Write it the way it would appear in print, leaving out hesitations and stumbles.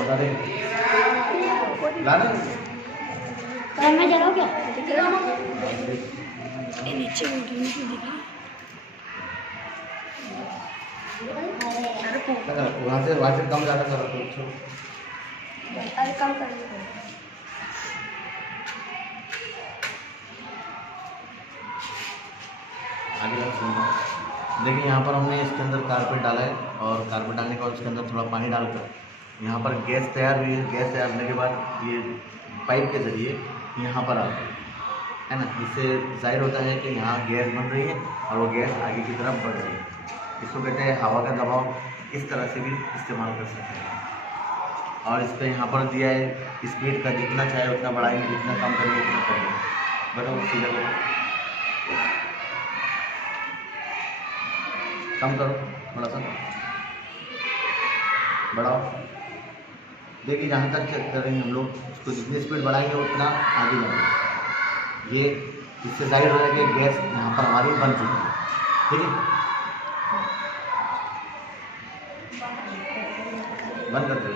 बता दे मैं जलाओ क्या नीचे वहाँ से कम ज़्यादा करो तो अरे कम कर देखिए यहाँ पर हमने इसके अंदर कारपेट डाला है और कारपेट डालने के बाद उसके अंदर थोड़ा पानी डालकर यहाँ पर गैस तैयार हुई है। गैस तैयार होने के बाद ये पाइप के ज़रिए यहाँ पर आता है ना। इससे जाहिर होता है कि यहाँ गैस बन रही है और वो गैस आगे की तरफ बढ़ रही है। इसको कहते हैं हवा का दबाव। इस तरह से भी इस्तेमाल कर सकते हैं। और इस पर यहाँ पर दिया है स्पीड का, जितना चाहे उतना बढ़ाएंगे, जितना कम करेंगे उतना करेंगे। बताओ सीधा करो, कम करो, थोड़ा सा बढ़ाओ। देखिए जहाँ तक चेक करेंगे हम लोग, उसको जितनी स्पीड बढ़ाएंगे उतना आगे जाएंगे। ये इससे जाहिर हो रहा है कि गैस यहाँ पर हमारी बन चुकी है। ठीक है, बंद कर दो।